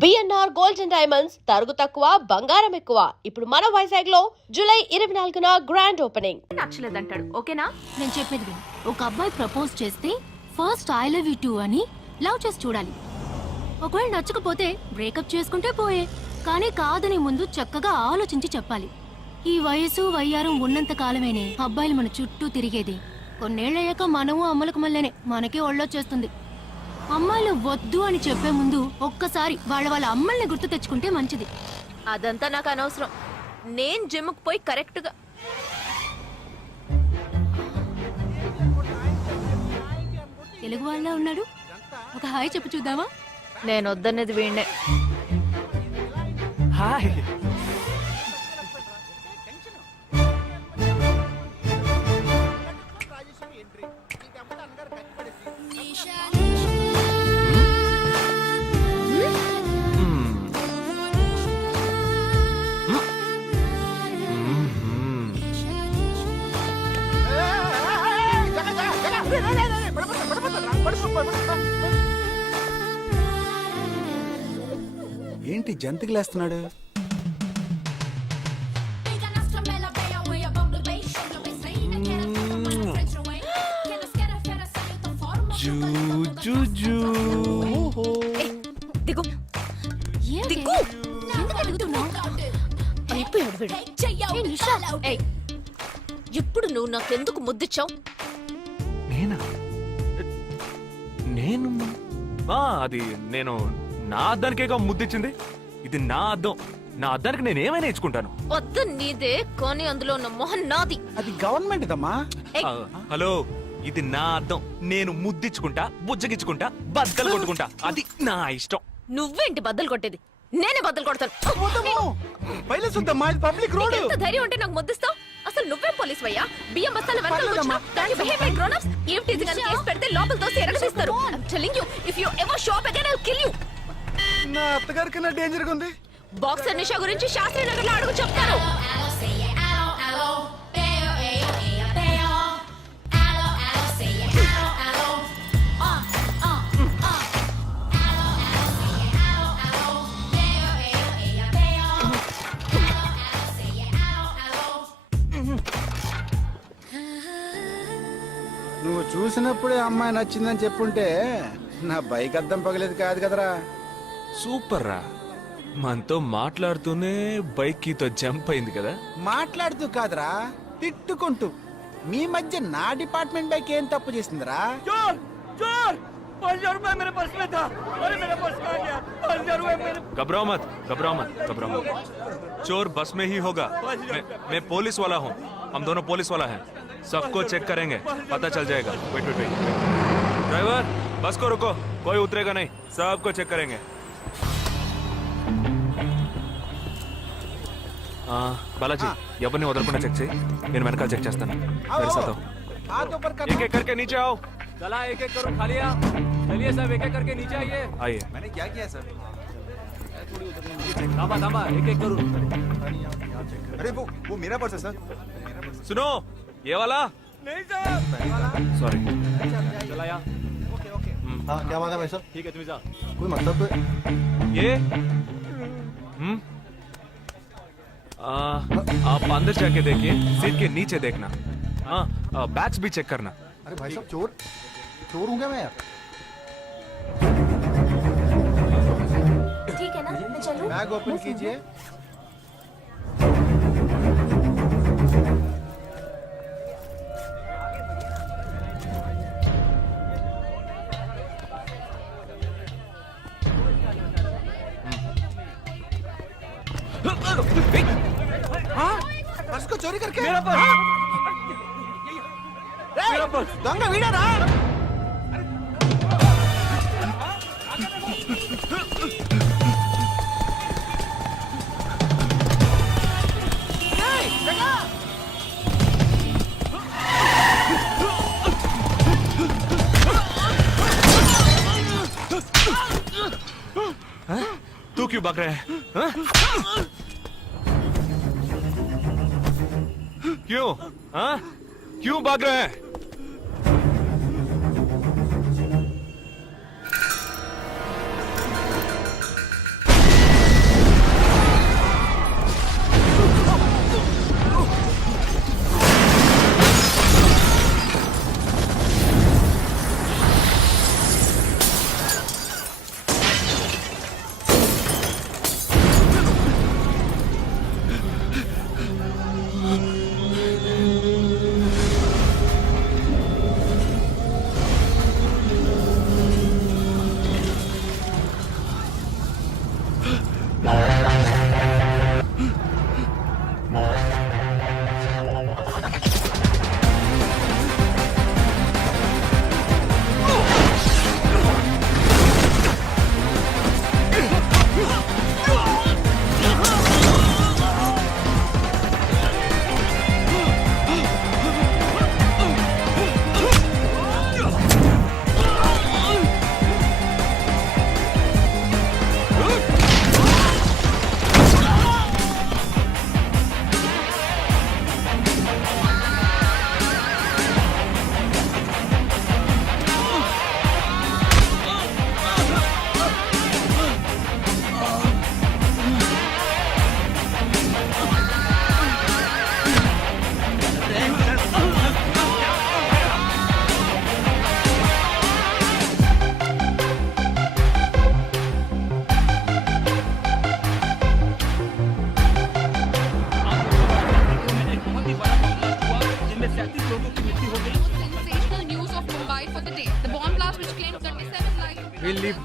BNR gold and diamonds తరుగు తక్కువ బంగారం ఎక్కువ. ఇప్పుడు మన వైజాగ్ లో జూలై 24న గ్రాండ్ ఓపెనింగ్. నచ్చలేదంటాడు, ఓకేనా? నేను చెప్పేది విను. ఒక అబ్బాయి ప్రపోజ్ చేస్తే first I love you two అని లవ్ చేసి చూడాలి. ఒకవేళ నచ్చకపోతే బ్రేకప్ చేసుకుంటే పోయే. కానీ కాదని ముందు చక్కగా ఆలోచించి చెప్పాలి. ఈ వయసు వయ్యారం ఉన్నంత కాలమేనే అబ్బాయిలు మన చుట్టూ తిరిగేది. కొన్నేళ్లయ్యాక మనము అమ్మలకు మళ్ళీనే మనకే ఒళ్ళొచ్చేస్తుంది. అమ్మాయిలు వద్దు అని చెప్పే ముందు ఒక్కసారి వాళ్ళ అమ్మల్ని గుర్తు తెచ్చుకుంటే మంచిది. అదంతా నాకు అనవసరం. నేను జిమ్కి పోయి కరెక్ట్గా తెలుగు వాళ్ళ ఉన్నాడు. ఒక హాయ్ చెప్పు చూద్దామా? నేను వద్దనేది వీణ్ణే. హాయ్. ఏంటి జంతికి లేస్తున్నాడు? దిగు దిగు. ఎందుకు అడుగుతున్నావు? అయిపోయాడు వీడు. ఏయ్, ఇప్పుడు నువ్వు నాకెందుకు ముద్దిచ్చావు? నేనా? నేను అది నేను నా అద్దానికేగా ముద్దిచ్చింది. ఇది నా అద్దం. నా అద్దానికి నేను ఏమైనా ఇచ్చుకుంటాను. వద్దు నీదే, కానీ అందులో ఉన్న మొహన్ నాది. అది గవర్నమెంట్ దమ్మా. హలో, ఇది నా అద్దం. నేను ముద్దిచ్చుకుంటా, బుజ్జగిచ్చుకుంటా, బద్దలు కొట్టుకుంటా. అది నా ఇష్టం. నువ్వేంటి బద్దలు కొట్టేది? నేనే బద్దలు కొడతాను. Public road. ఎంత ధైర్యం ఉంటే నాకు ముద్దిస్తావు? అసలు నువ్వే పోలీస్ వయ్యా? బియ్యం బస్తాల వెనకాల కూర్చున్నా. దాన్ని behave like grown-ups. ఏం టీజీ గాని కేసు పెడితే లోపల తోసి ఎరగదీస్తారు. I'm telling you, if you ever show up again, I'll kill you. నా అత్తగారికి నా డేంజర్ గా ఉంది. బాక్సర్ నిషా గురించి శాస్త్రి నగర్ లో అడుగు చెప్తాను. నువ్వు చూసినప్పుడే అమ్మాయి నచ్చిందని చెప్పుంటే నా బైక్ అద్దం పగలేదు కాదు కదరా. సూపర్ రా. మనతో మాట్లాడుతూనే బైక్ కీతో జంప్ అయింది కదా. మాట్లాడుతూ కాదురా, తిట్టుకుంటూ. మీ మధ్య నా డిపార్ట్మెంట్ బైక్ ఏం తప్పు చేసిందిరా? घबराओ मत, घबराओ मत, घबराओ मत. चोर बस में ही होगा. मैं पुलिस वाला हूँ. हम दोनों पुलिस वाला हैं. सबको चेक करेंगे, पता चल जाएगा. Wait wait wait. ड्राइवर, बस को रुको. कोई उतरेगा नहीं. सबको चेक करेंगे. बालाजी, ఎవరిని వదలకుండా చెక్ చేయి. నేను వెనకాల చెక్ చేస్తాను. मेरे साथ आओ. एक एक करके नीचे आओ. चला एक एक करो, खालिया. चलिए सब एक एक करके नीचे आइए. आइए. मैंने क्या किया सर? थामा थामा, एक एक करो. अरे वो मेरा पर्स है सर. सुनो, ये वाला नहीं सर. सॉरी. चला यहाँ. हाँ क्या बात है भाई साहब? ठीक है तुम्हें जा. कोई मतलब तो ये आप अंदर जाके देखिए. सीट के नीचे देखना. हाँ, बैग्स भी चेक करना. अरे भाई साहब चोर हूँ क्या मैं यार? ठीक है ना, मैं चलूं? बैग ओपन कीजिए. हाँ? पर्स को चोरी करके? मेरा पर्स. मेरा पर्स. दंगा वीड़ा ना. तू क्यों भाग रहा है? क्यों? हाँ? क्यों भाग रहे हैं?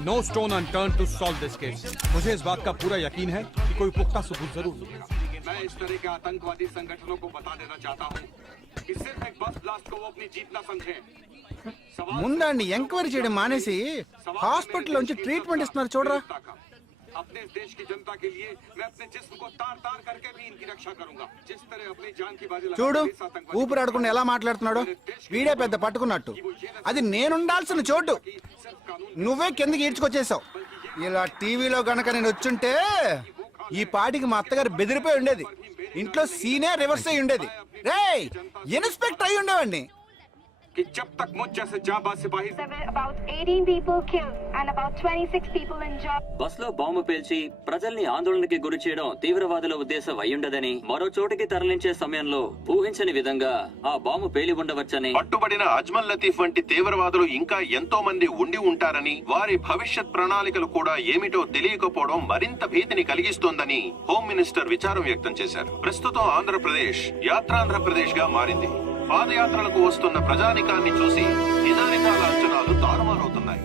No stone unturned to solve this case. मुझे इस बात का पूरा यकीन है कि कोई पुख्ता सबूत जरूर मिलेगा। मैं इस तरह के आतंकवादी संगठनों को बता देना चाहता हूँ कि सिर्फ एक बस ब्लास्ट को वो अपनी जीत ना समझें। ముందండి ఎంక్వైరీ చేయడం మానేసి హాస్పిటల్ నుంచి ట్రీట్మెంట్ ఇస్తున్నారు చూడరా. अपने इस देश की जनता के लिए मैं अपने जिस्म को तार तार करके भी इनकी रक्षा करूंगा। जिस तरह अपनी जान की बाजी చూడు लगाकर इस आतंकवादी ఊపిరాడకుండా ఎలా మాట్లాడుతున్నాడు. వీడే పెద్ద పట్టుకున్నట్టు. అది నేనుండాల్సిన చోటు నువ్వే కిందకి ఈడ్చుకొచ్చేసావు. ఇలా టీవీలో గనక నేను వచ్చుంటే ఈ పాటికి మా అత్తగారు బెదిరిపోయి ఉండేది. ఇంట్లో సీనే రివర్స్ అయి ఉండేది. రేయ్ ఇన్స్పెక్టర్ అయి ఉండేవాడిని. कि जब तक मुझ जैसे जाबाज सिपाही There were about 18 people killed and about 26 people injured. Bus లో బాంబు పేల్చి ప్రజల్ని ఆందోళనకి గురి చేయడం తీవ్రవాదుల ఉద్దేశం అయ్యుండదని, మరో చోటుకి తరలించే సమయంలో ఊహించని విధంగా ఆ బాంబు పేలి ఉండవచ్చని, పట్టుబడిన అజ్మల్ లతీఫ్ వంటి తీవ్రవాదులు ఇంకా ఎంతో మంది ఉండి ఉంటారని, వారి భవిష్యత్ ప్రణాళికలు కూడా ఏమిటో తెలియకపోవడం మరింత భీతిని కలిగిస్తోందని హోమ్ మినిస్టర్ విచారం వ్యక్తం చేశారు. ప్రస్తుతం ఆంధ్రప్రదేశ్ యాత్రాంధ్రప్రదేశ్ గా మారింది. పాదయాత్రలకు వస్తున్న ప్రజానికాన్ని చూసి నిజానికాల అంచనాలు తారుమారవుతున్నాయి.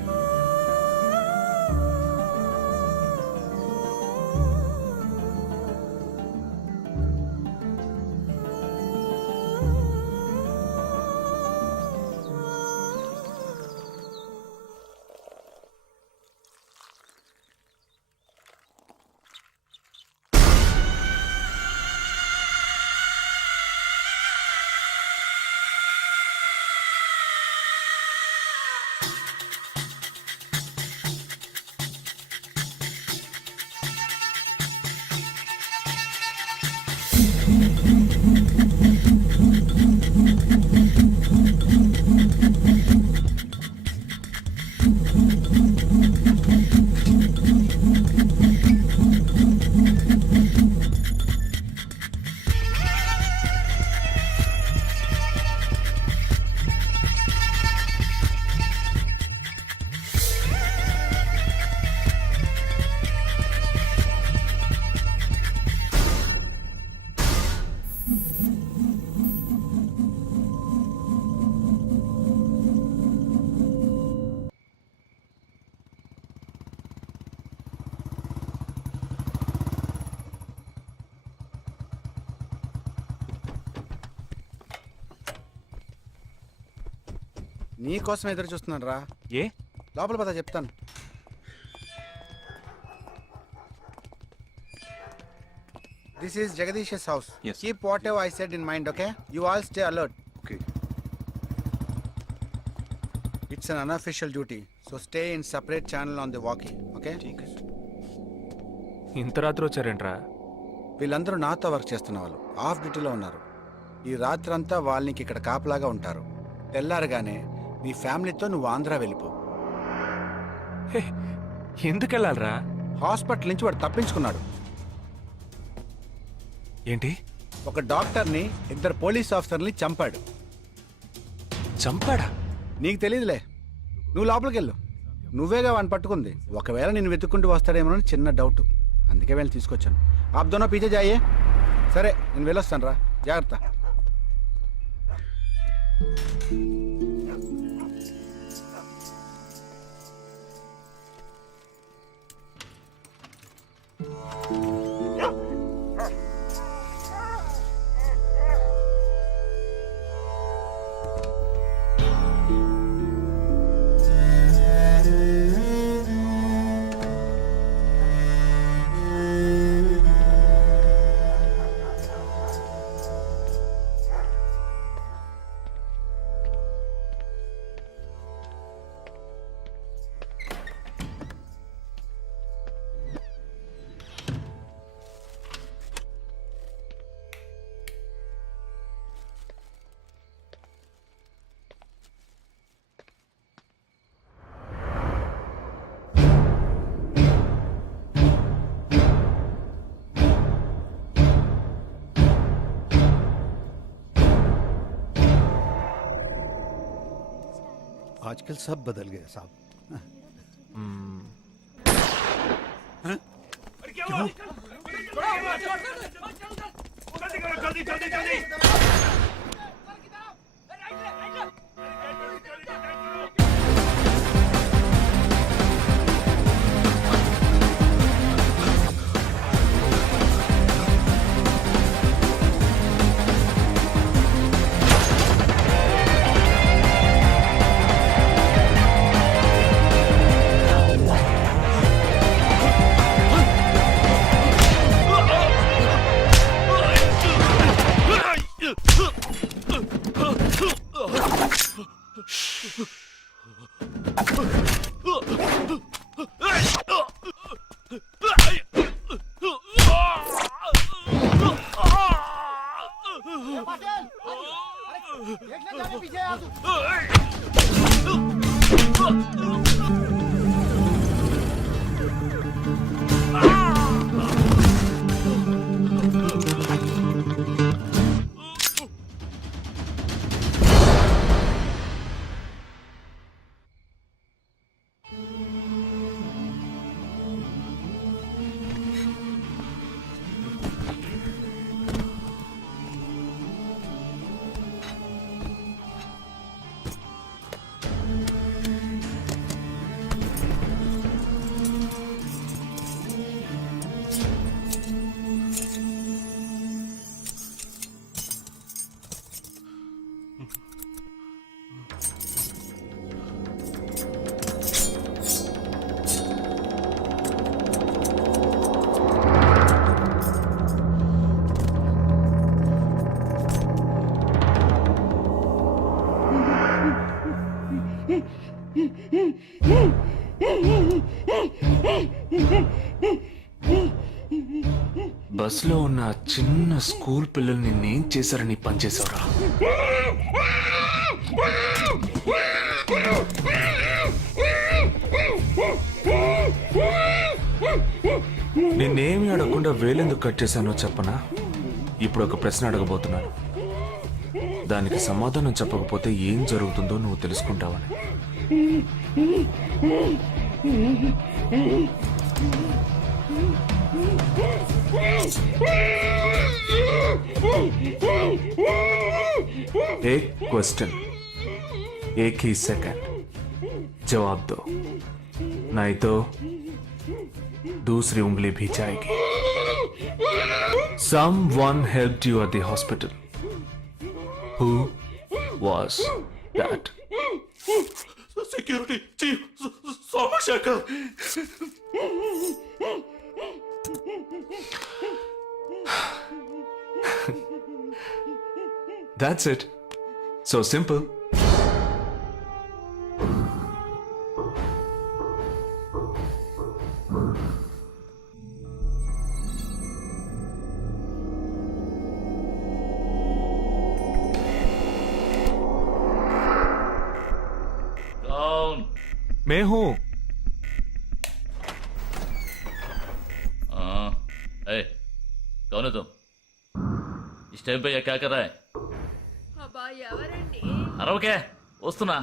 నీ కోసం ఎదురు చూస్తున్నాను రా. ఏ లోపల పద చెప్తాను. This is Jagadish's house. Yes. Keep whatever I said in mind, okay? You all stay alert. Okay. It's an unofficial duty, so stay in separate channel on the walkie, okay? ఇంత రాత్రి వచ్చారేంట్రా? వీళ్ళందరూ నాతో వర్క్ చేస్తున్న వాళ్ళు. Of డ్యూటీలో ఉన్నారు. ఈ రాత్రంతా వాళ్ళకి ఇక్కడ కాపలాగా ఉంటారు. తెల్లారగానే నీ ఫ్యామిలీతో నువ్వు ఆంధ్ర వెళ్ళిపో. హే, ఎందుకు వెళ్ళాలరా? హాస్పిటల్ నుంచి వాడు తప్పించుకున్నాడు. ఏంటి? ఒక డాక్టర్ని, 2 పోలీస్ ఆఫీసర్ని చంపాడు. చంపాడా? నీకు తెలియదులే. నువ్వు లోపలికి వెళ్ళు. నువ్వేగా వాడిని పట్టుకుంది. ఒకవేళ నేను వెతుక్కుంటూ వస్తాడేమోనని చిన్న డౌట్. అందుకే వెళ్ళి తీసుకొచ్చాను. ఆప్ దోనో పీछे जाइए. సరే నేను వెళ్ళొస్తాను రా. జాగ్రత్త. आजकल सब बदल गए साहब। బస్లో ఉన్న ఆ చిన్న స్కూల్ పిల్లల్ని నేను చేశారని పనిచేశావురా. నిన్నేమి అడగకుండా వేలెందుకు కట్ చేశానో చెప్పనా? ఇప్పుడు ఒక ప్రశ్న అడగబోతున్నాను. దానికి సమాధానం చెప్పకపోతే ఏం జరుగుతుందో నువ్వు తెలుసుకుంటావని. एक क्वेश्चन एक ही सेकंड जवाब दो, नहीं तो दूसरी उंगली भी जाएगी. Someone helped you at the hospital. Who was that? Security chief Somashekar. That's it. So simple. कौन? मैं हूं. हाँ, ए, कौन है तुम? इस टाइम पे ये क्या कर रहा है? अरे क्या वस्तुना?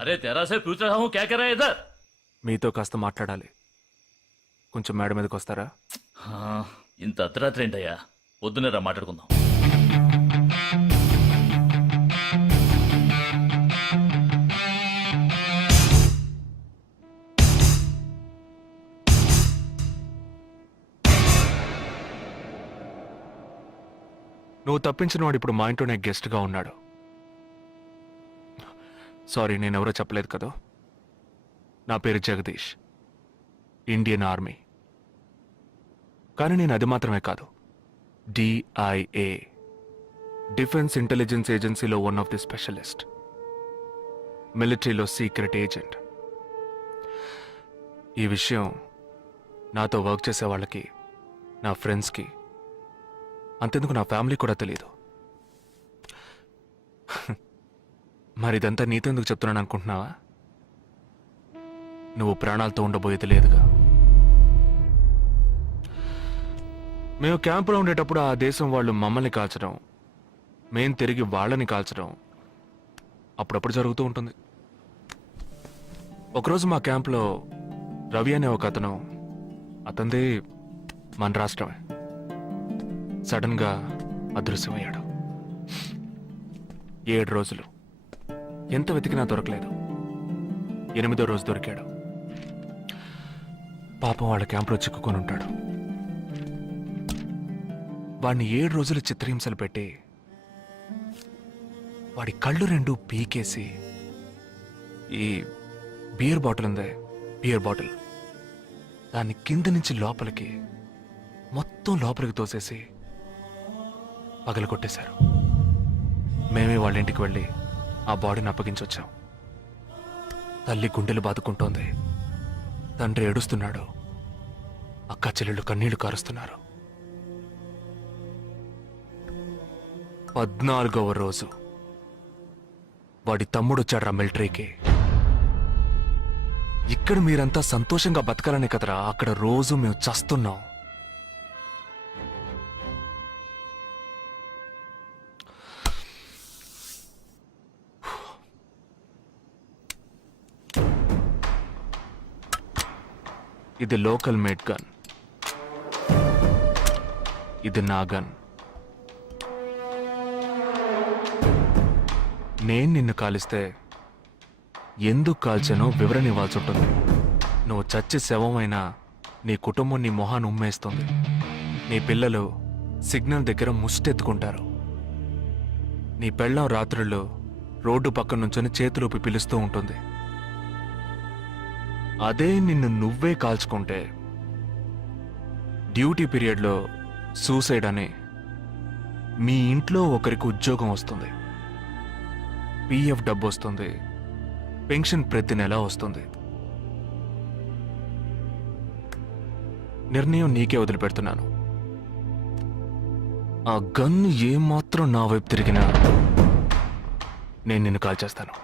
अरे तेरा से पूछ रहा हूँ क्या कर रहा है इधर? మీతో కాస్త మాట్లాడాలి. కొంచెం మేడ మీదకి వస్తారా? ఇంత అర్ధరాత్రి ఏంటయ్యా? పొద్దున్నే రా మాట్లాడుకుందాం. నువ్వు తప్పించిన వాడు ఇప్పుడు మా ఇంట్లోనే గెస్ట్గా ఉన్నాడు. సారీ, నేనెవరో చెప్పలేదు కదా. నా పేరు జగదీష్, ఇండియన్ ఆర్మీ. కానీ నేను అది మాత్రమే కాదు, DIA, డిఫెన్స్ ఇంటెలిజెన్స్ ఏజెన్సీలో వన్ ఆఫ్ ది స్పెషలిస్ట్, మిలిటరీలో సీక్రెట్ ఏజెంట్. ఈ విషయం నాతో వర్క్ చేసే వాళ్ళకి, నా ఫ్రెండ్స్కి, అంతెందుకు నా ఫ్యామిలీ కూడా తెలియదు. మరి ఇదంతా నీతెందుకు చెప్తున్నాను అనుకుంటున్నావా? నువ్వు ప్రాణాలతో ఉండబోయేది లేదుగా. మేము క్యాంపులో ఉండేటప్పుడు ఆ దేశం వాళ్ళు మమ్మల్ని కాల్చడం, మేం తిరిగి వాళ్ళని కాల్చడం అప్పుడప్పుడు జరుగుతూ ఉంటుంది. ఒకరోజు మా క్యాంప్లో రవి అనే ఒక అతను, అతనిది మన రాష్ట్రమే, సడన్గా అదృశ్యమయ్యాడు. 7 రోజులు ఎంత వెతికినా దొరకలేదు. 8వ రోజు దొరికాడు. పాపం వాళ్ళ క్యాంప్లో చిక్కుకొని ఉంటాడు. వాడిని 7 రోజులు చిత్రహింసలు పెట్టి వాడి కళ్ళు 2 పీకేసి ఈ బియర్ బాటిల్ ఉందే, బియర్ బాటిల్, దాన్ని కింద నుంచి లోపలికి మొత్తం లోపలికి తోసేసి పగలు కొట్టేశారు. మేమే వాళ్ళ ఇంటికి వెళ్ళి ఆ బాడీని అప్పగించొచ్చాం. తల్లి గుండెలు బాదుకుంటోంది, తండ్రి ఏడుస్తున్నాడు, అక్క చెల్లెళ్ళు కన్నీళ్లు కారుస్తున్నారు. 14వ రోజు వాడి తమ్ముడు వచ్చాడు రా మిలిటరీకి. ఇక్కడ మీరంతా సంతోషంగా బతకాలనే కదరా అక్కడ రోజు మేము చస్తున్నాం. ఇది లోకల్ మేడ్ గన్, ఇది నా గన్. నేను నిన్ను కాలిస్తే ఎందుకు కాల్చానో వివరణ ఇవ్వాల్సి ఉంటుంది. నువ్వు చచ్చి శవమైనా నీ కుటుంబం నీ మొహాన్ని ఉమ్మేస్తుంది. నీ పిల్లలు సిగ్నల్ దగ్గర ముష్టెత్తుకుంటారు. నీ పెళ్ళాం రాత్రుల్లో రోడ్డు పక్కన నుంచొని చేతులూపి పిలుస్తూ ఉంటుంది. అదే నిన్ను నువ్వే కాల్చుకుంటే డ్యూటీ పీరియడ్లో సూసైడ్ అని మీ ఇంట్లో ఒకరికి ఉద్యోగం వస్తుంది, PF డబ్బు వస్తుంది, పెన్షన్ ప్రతి నెల వస్తుంది. నిర్ణయం నీకే వదిలిపెడుతున్నాను. ఆ గన్ ఏమాత్రం నా వైపు తిరిగినా నేను నిన్ను కాల్ చేస్తాను.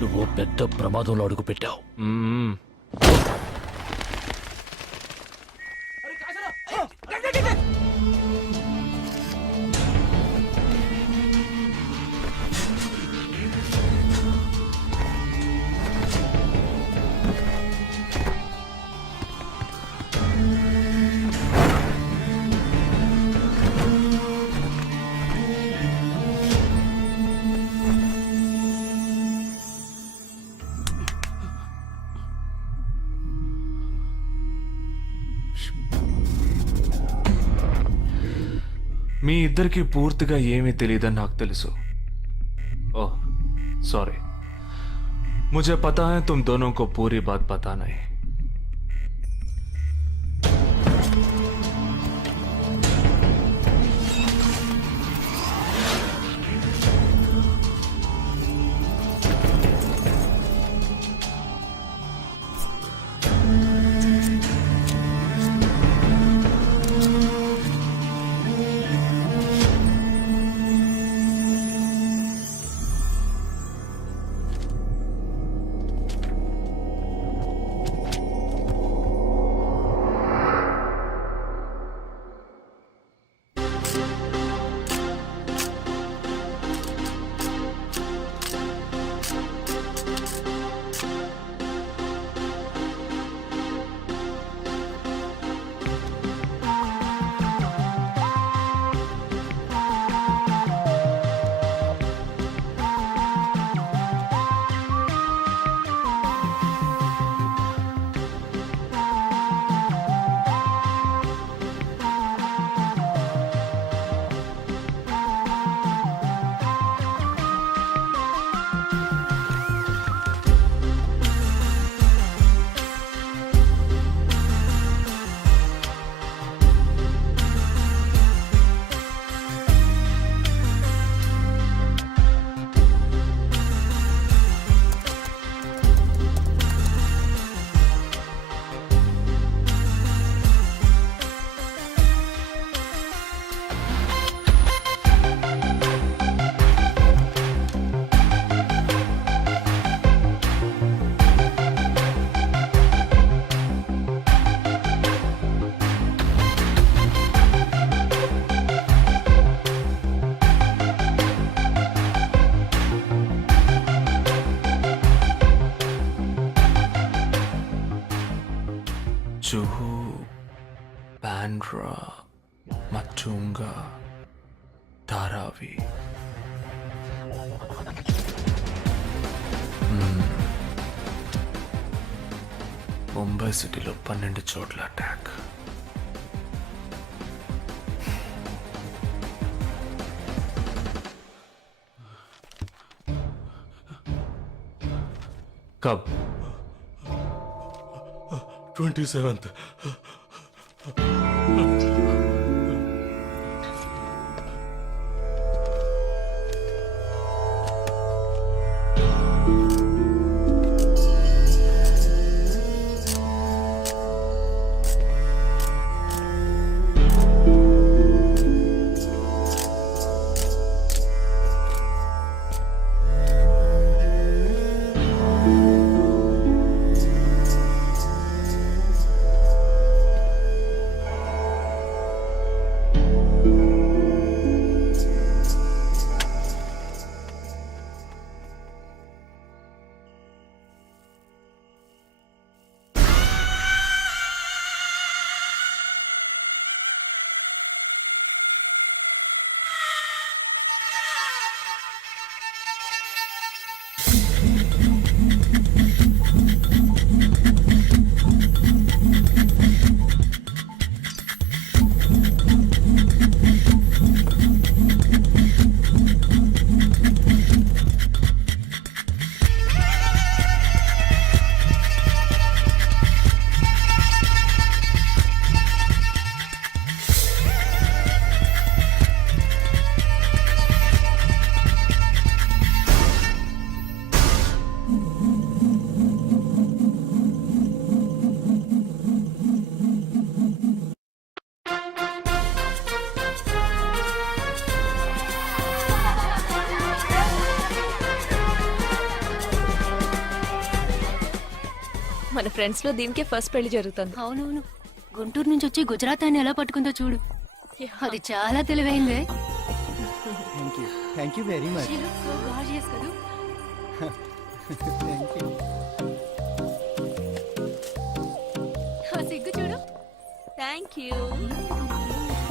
నువ్వు పెద్ద ప్రమాదంలో అడుగు పెట్టావు. మీ ఇద్దరికి పూర్తిగా ఏమీ తెలియదని నాకు తెలుసు. ओह सॉरी, मुझे पता है तुम दोनों को पूरी बात पता नहीं. जुहू, बांद्रा, मटुंगा, धारावी. ముంబై సిటీలో 12 చోట్ల అటాక్. कब? 27th. మన ఫ్రెండ్స్ లో దీనికే ఫస్ట్ పెళ్లి జరుగుతుంది. అవునవును, గుంటూరు నుంచి వచ్చి గుజరాత్ అని ఎలా పట్టుకుందో చూడు. అది చాలా తెలివైందే. Thank you very much. She looks so gorgeous కదూ. Thank you. ఆ సిగ్గు చూడు. Thank you.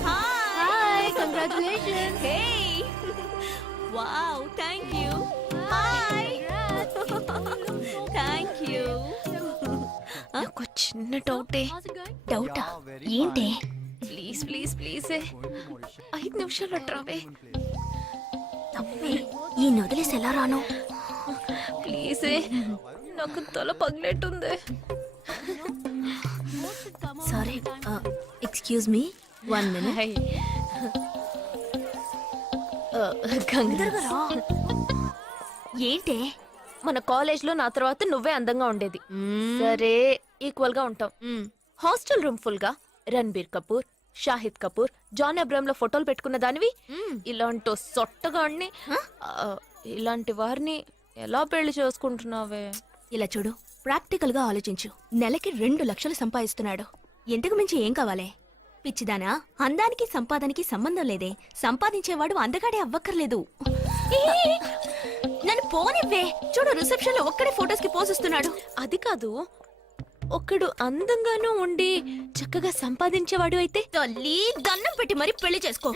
Hi, congratulations. Hey wow, thank you. Hi, thank you. నాకు చిన్న డౌటే. డౌటా? ఏంటి? ప్లీజ్ ప్లీజ్ ప్లీజ్ 5 నిమిషాలు అట్రావే. ఈ నొదిలేసి ఎలా రాను? ప్లీజ్, నాకు తల పగిలేట్టుంది. Sorry, excuse me, 1 minute. ఏంటి? మన కాలేజ్ లో నా తర్వాత నువ్వే అందంగా ఉండేది. సరే, ఈక్వల్ గా ఉంటాం. హాస్టల్ రూమ్ ఫుల్ గా రణబీర్ కపూర్, షాహిద్ కపూర్, జాన్ అబ్రామ్ లో ఫోటోలు పెట్టుకున్న దానివి ఇలాంటి సొట్టగాడిని, ఇలాంటి వారిని ఎలా పెళ్లి చేసుకుంటున్నావే? ఇలా చూడు, ప్రాక్టికల్ గా ఆలోచించు. నెలకి 2 లక్షలు సంపాదిస్తున్నాడు. ఎంతకు మించి ఏం కావాలే? పిచ్చిదానా, అందానికి సంపాదనకి సంబంధం లేదే. సంపాదించేవాడు అందగాడే అవ్వక్కర్లేదు. నన్ను పోనివ్వే. చూడు, రిసెప్షన్ లో ఒక్కడే ఫోటోస్ కి పోజ్ ఇస్తున్నాడు. అది కాదు, ఒకడు అందంగానూ ఉండి చక్కగా సంపాదించేవాడు అయితే తల్లి, దండం పెట్టి మరి పెళ్లి చేసుకో.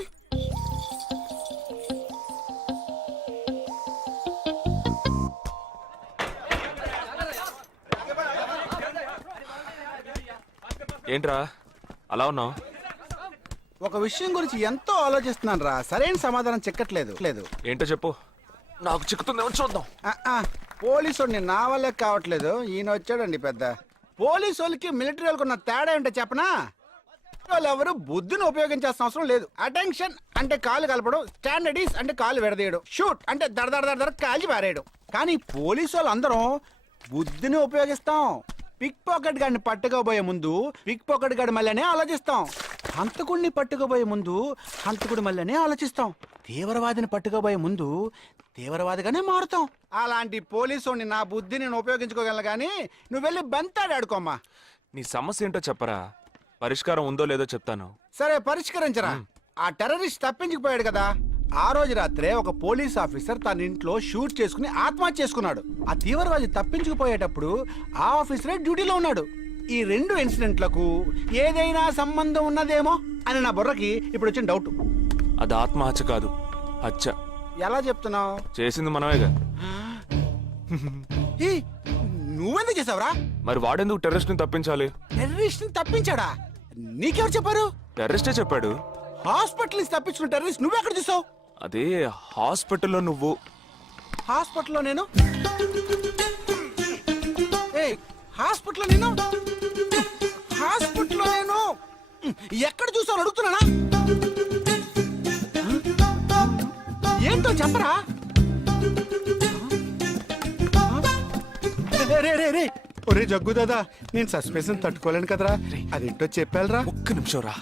ఏంట్రా అలా ఉన్నావు? ఒక విషయం గురించి ఎంతో ఆలోచిస్తున్నాను రా, సరైన సమాధానం చిక్కట్లేదు. ఏంటో చెప్పు, నాకు చిక్కుతుందేమో చూద్దాం. పోలీసు నా వల్లే కావట్లేదు. ఈయన వచ్చాడండి పెద్ద. పోలీసు వాళ్ళకి మిలిటరీ వాళ్ళకి ఉన్న తేడా ఏంటో చెప్పనా? వాళ్ళు ఎవరు బుద్ధిని ఉపయోగించాల్సిన అవసరం లేదు. అటెన్షన్ అంటే కాలు కలపడం, స్టాండర్డీస్ అంటే కాలు విడదీయడం, షూట్ అంటే దడ కాల్చి పారేయడం. కానీ పోలీసు వాళ్ళు అందరం బుద్ధిని ఉపయోగిస్తాం. పిక్ పాకెట్ గాడిని పట్టుకోబోయే ముందు పిక్ పాకెట్ గాడి మళ్ళీనే ఆలోచిస్తాం. హంతకుడిని పట్టుకోబోయే ముందు హంతకుడి మళ్ళీనే ఆలోచిస్తాం. తీవ్రవాదిని పట్టుకోబోయే ముందు తీవ్రవాదిగానే మారుతాం. అలాంటి పోలీసుని నా బుద్ధి నేను ఉపయోగించుకోగలను, కానీ నువ్వు వెళ్ళి బంతాడు ఆడుకోమ్మా. నీ సమస్య ఏంటో చెప్పరా, పరిష్కారం ఉందో లేదో చెప్తాను. సరే, పరిష్కరించరా. ఆ టెర్రరిస్ట్ తప్పించుకుపోయాడు కదా, ఆ రోజు రాత్రే ఒక పోలీస్ ఆఫీసర్ తన ఇంట్లో షూట్ చేసుకుని ఆత్మహత్య చేసుకున్నాడు. ఆ తీవ్రవాది తప్పించుకుపోయేటప్పుడు ఆ ఆఫీసరే డ్యూటీలో ఉన్నాడు. ఈ 2 ఇన్సిడెంట్లకు ఏదైనా సంబంధం ఉన్నదేమో అని నా బుర్రకి ఇప్పుడు వచ్చిన డౌట్. అది ఆత్మహత్య కాదు, హత్య. ఎలా చెప్తున్నావు? చేసింది మనమేగా. నువ్వెందుకు చేసావురా? మరి వాడెందుకు టెర్రరిస్ట్ ని తప్పించాలి? టెర్రరిస్ట్ ని తప్పించాడా? నీకెవరు చెప్పారు? టెర్రరిస్టే చెప్పాడు. హాస్పిటల్ నుంచి తప్పించుకున్న టెర్రరిస్ట్ నువ్వెక్కడ చూసావు? అదే హాస్పిటల్లో నువ్వు. హాస్పిటల్లో నేను? హాస్పిటల్లో నేను? హాస్పిటల్లో నేను ఎక్కడ చూసావు అడుగుతున్నానా? ఏంటో చెప్పరా? రే ఒరే జగ్గు దాదా, నేను సస్పెన్షన్ తట్టుకోలేను కదరా. అదేంటో చెప్పాలరా. ఒక్క నిమిషం రా.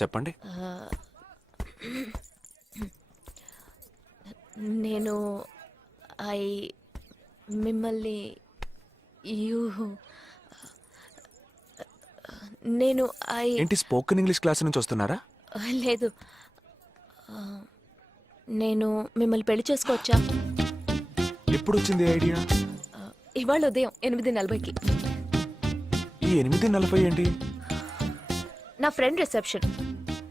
చెప్పండి. నేను మిమ్మల్ని నేను ఏంటి, స్పోకెన్ ఇంగ్లీష్ క్లాస్ నుంచి వస్తున్నారా? లేదు, నేను మిమ్మల్ని పెళ్లి చేసుకోవచ్చా? ఎప్పుడు వచ్చింది ఐడియా? ఇవాళ ఉదయం 8:40కి. ఈ 8:40 ఏంటి? నా ఫ్రెండ్ రిసెప్షన్.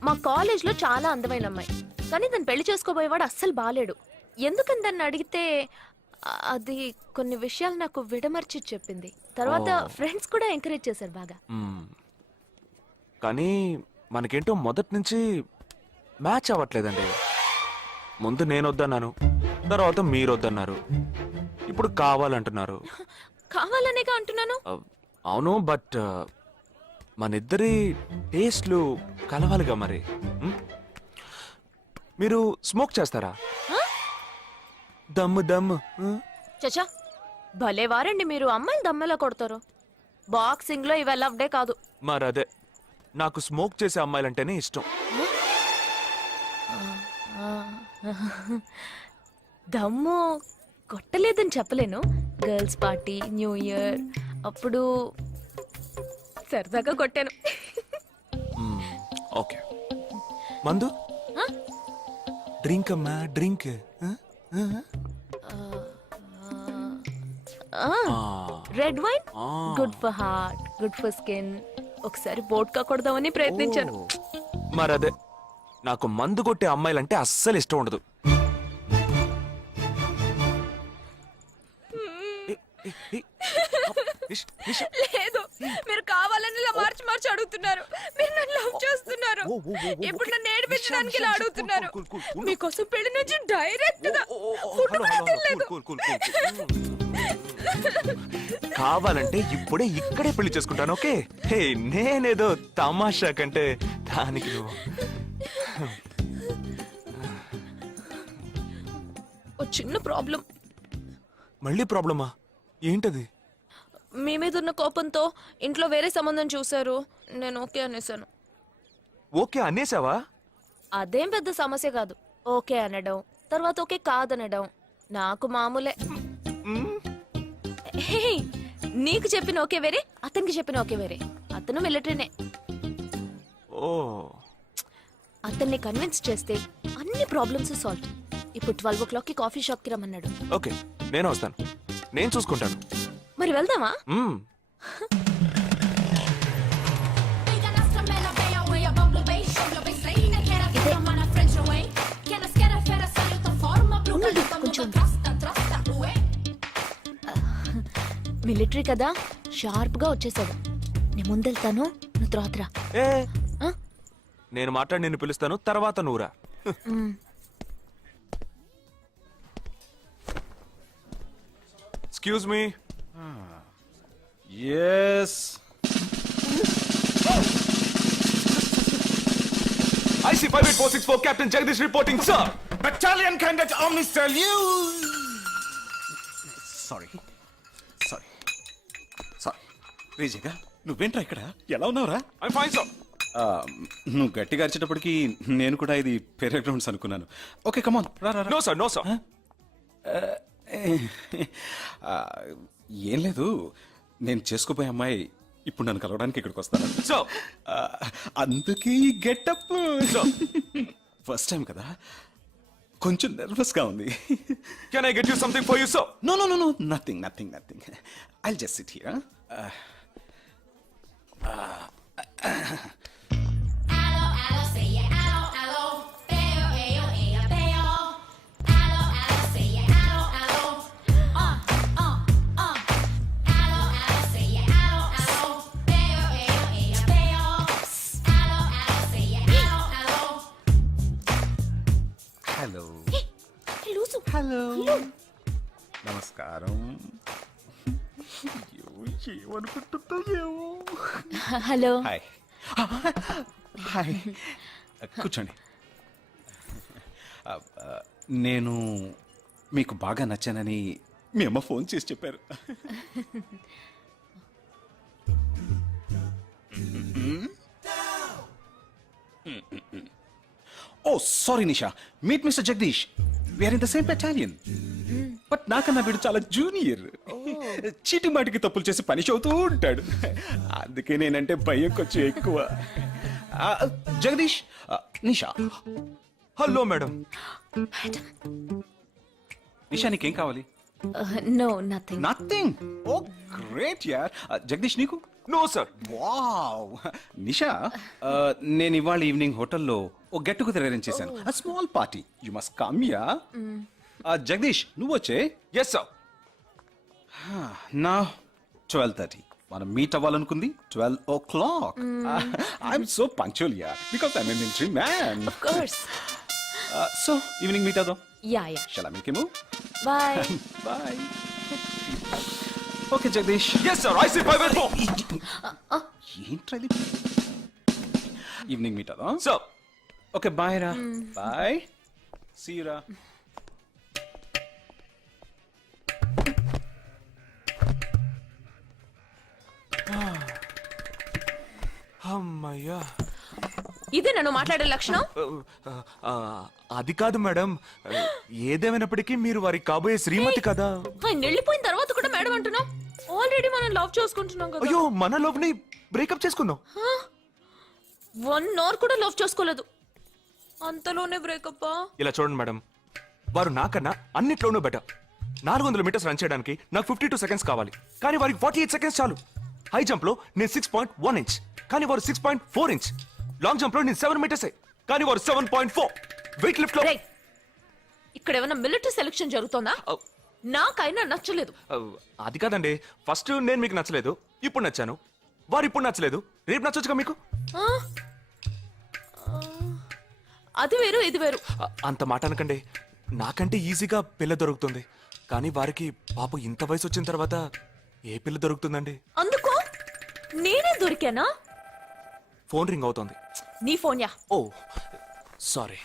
మా కాలేజ్ లో చాలా అందమైన అమ్మాయి, కానీ దాన్ని పెళ్లి చేసుకోబోయేవాడు అస్సలు బాలేడు. ఎందుకని దాన్ని అడిగితే అది కొన్ని విషయాలు నాకు విడమర్చి చెప్పింది. తర్వాత ఫ్రెండ్స్ కూడా ఎంకరేజ్ చేశారు బాగా. కానీ మనకేంటో మొదటి నుంచి మ్యాచ్ అవ్వట్లేదండి. ముందు నేను వద్దన్నాను, తర్వాత మీరు వద్దన్నారు, ఇప్పుడు కావాలంటున్నారు. కావాలనేగా అంటున్నాను. అవును, బట్ మనిద్దరి టేస్ట్లు కలవాలిగా మరి. మీరు స్మోక్ చేస్తారా? దమ్ము దమ్ము. చచా, భలే వారండి మీరు. అమ్మాయిలు దమ్మెలా కొడతారు. బాక్సింగ్ లో ఇవి లవ్డే కాదు. మరదే, నాకు స్మోక్ చేసే అమ్మాయిలంటేనే ఇష్టం. దమ్ము కొట్టలేదని చెప్పలేను. గర్ల్స్ పార్టీ, న్యూ ఇయర్ అప్పుడు సరదాగా కొట్టాను. ఓకే, మందు డ్రింక్ అమ్మా, drink. Red wine good for heart, good for skin. ఒకసారి బోట్కా కొడదామని ప్రయత్నించాను. మరదే, నాకు మందు కొట్టే అమ్మాయిలంటే అస్సలు ఇష్టం ఉండదు. లేదు, మీరు కావాలని ఇలా మార్చి మార్చి అడుగుతున్నారు. మీరు నన్ను లవ్ చేస్తున్నారు. ఇప్పుడు నన్ను ఏడిపించడానికి ఇలా అడుగుతున్నారు. మీకోసం పెళ్లి నుంచి డైరెక్ట్ గా ఫుడ్ కూడా తినలేదు. కావాలంటే ఇప్పుడే ఇక్కడే పెళ్లి చేసుకుంటాను. ఓకే, హే, నేనేదో తమాషా కంటే దానికి నువ్వు. ఓ చిన్న ప్రాబ్లం. మళ్ళీ ప్రాబ్లమా? ఏంటది? మీ మీద ఉన్న కోపంతో ఇంట్లో వేరే సంబంధం చూశారు. నేను ఓకే అనేసాను. ఓకే అనేసావా? అదేం పెద్ద సమస్య కాదు. ఓకే అనడం, తర్వాత ఓకే కాదనడం నాకు మామూలే. హే, నీకు చెప్పిన ఓకే వేరే, అతనికి చెప్పిన ఓకే వేరే. అతను మిలిటరీనే. ఓ, అతన్ని కన్విన్స్ చేస్తే అన్ని ప్రాబ్లమ్స్ సాల్వ్. ఇప్పుడు 12 o'clockకి కాఫీ షాప్ కి రమ్మన్నాడు. ఓకే, నేను వస్తాను. నేను చూసుకుంటాను. మరి వెళ్దామా? మిలిటరీ కదా, షార్ప్ గా వచ్చేసాడు. నేను ముందెళ్తాను, నువ్వు తర్వాత రా. నేను మాట్లాడి నిన్ను పిలుస్తాను, తర్వాత నువ్వురా. Excuse me. Yes. IC 58464 Captain Jagdish reporting, sir. Battalion Cadet Omni salute. Sorry. రేజేగా, నువ్వేంట్రా ఇక్కడ? ఎలా ఉన్నావురా? I'm fine, sir. నువ్వు గట్టిగా అరిచేటప్పటికి నేను కూడా ఇది పేరే గ్రౌండ్స్ అనుకున్నాను. ఓకే, కమాన్, రా. No, sir. No, sir. ఏం లేదు, నేను చేసుకోబోయే అమ్మాయి ఇప్పుడు నన్ను కలవడానికి ఇక్కడికి వస్తాను. So, అందుకే ఈ గెటప్. ఫస్ట్ టైం కదా, కొంచెం నర్వస్ గా ఉంది. can I get you something for you, sir? No, nothing. I'll just sit here. Hello, నమస్కారం. ఏమనుకుంటుందో ఏమో. హలో. హాయ్, కూర్చోండి. నేను మీకు బాగా నచ్చానని మీ అమ్మ ఫోన్ చేసి చెప్పారు. Oh sorry Nisha, meet mister Jagadish. We're in the same battalion. But నాకన్నా వీడు చాలా జూనియర్. చీటి మాటికి తప్పులు చేసి పనిష్ అవుతూ ఉంటాడు. అందుకే నేనంటే భయం కొంచెం ఎక్కువ. జగదీష్, నిషా. Hello madam. నిషా, నీకేం కావాలి? No, nothing. Nothing? Oh great యార్. జగదీష్, నీకు? No sir. వావ్. నిషా, నేను ఇవాళ ఈవినింగ్ హోటల్లో ఓ గెట్ టుగెదర్ అరేంజ్ చేశాను. Small party. You must come ya. Jagadish, నువ్వు వచ్చే. Yes sir. నా 12:30 మనం మీట్ అవ్వాలనుకుంది 12 o'clock. I'm so punctual ya, because I'm a military man. Of course. So evening meet అవుదాం. Ya. Shall I make you move? Bye. Bye. Okay Jagadish. Yes sir. IC 584. ఏంట్రా ఇది? Evening meet అవుదాం. Sir. Okay, bye రా. Bye. See you రా. అమ్మయ్యా. ఇదే నన్ను మాట్లాడే లక్షణం. ఆ, అది కాదు మేడం, ఏదేమైనప్పటికీ మీరు వారి కాబోయే శ్రీమతి కదా. ఆయన వెళ్ళిపోయిన తర్వాత కూడా మేడం అంటున్నావు. ఆల్రెడీ మనం లవ్ చేసుకుంటున్నాం కదా. అయ్యో, మన లోపుని బ్రేకప్ చేసుకుందాం. 1 అవర్ కూడా లవ్ చేసుకోలేదు, అంతలోనే బ్రేకప్. ఇలా చూడండి మేడం, వారు నాకన్నా అన్నిట్లోనూ బెటర్. 400 మీటర్స్ రన్ చేయడానికి నాకు 52 సెకండ్స్ కావాలి, కానీ వారికి 48 సెకండ్స్ చాలు. హై జంప్ లో నేను 6.1 ఇంచ్, కానీ వారు 6.4 ఇంచ్. లాంగ్ జంప్ లో నేను 7 మీటర్స్, కానీ వారు 7.4. వెయిట్ లిఫ్ట్ లో ఇక్కడ ఏమైనా మిలిటరీ సెలక్షన్ జరుగుతుందా? నాకైనా నచ్చలేదు. అది కాదండి, ఫస్ట్ నేను మీకు నచ్చలేదు, ఇప్పుడు నచ్చాను. వారు ఇప్పుడు నచ్చలేదు, రేపు నచ్చొచ్చుగా మీకు. ఆ? అది వేరు ఇది వేరు. అంత మాట అనకండి, నాకంటే ఈజీగా పిల్ల దొరుకుతుంది, కానీ వారికి పాప ఇంత వయసు వచ్చిన తర్వాత ఏ పిల్ల దొరుకుతుందండి? అందుకు నేనే దొరికానా? ఫోన్ రింగ్ అవుతోంది. నీ ఫోన్ యా? ఓ సారీ.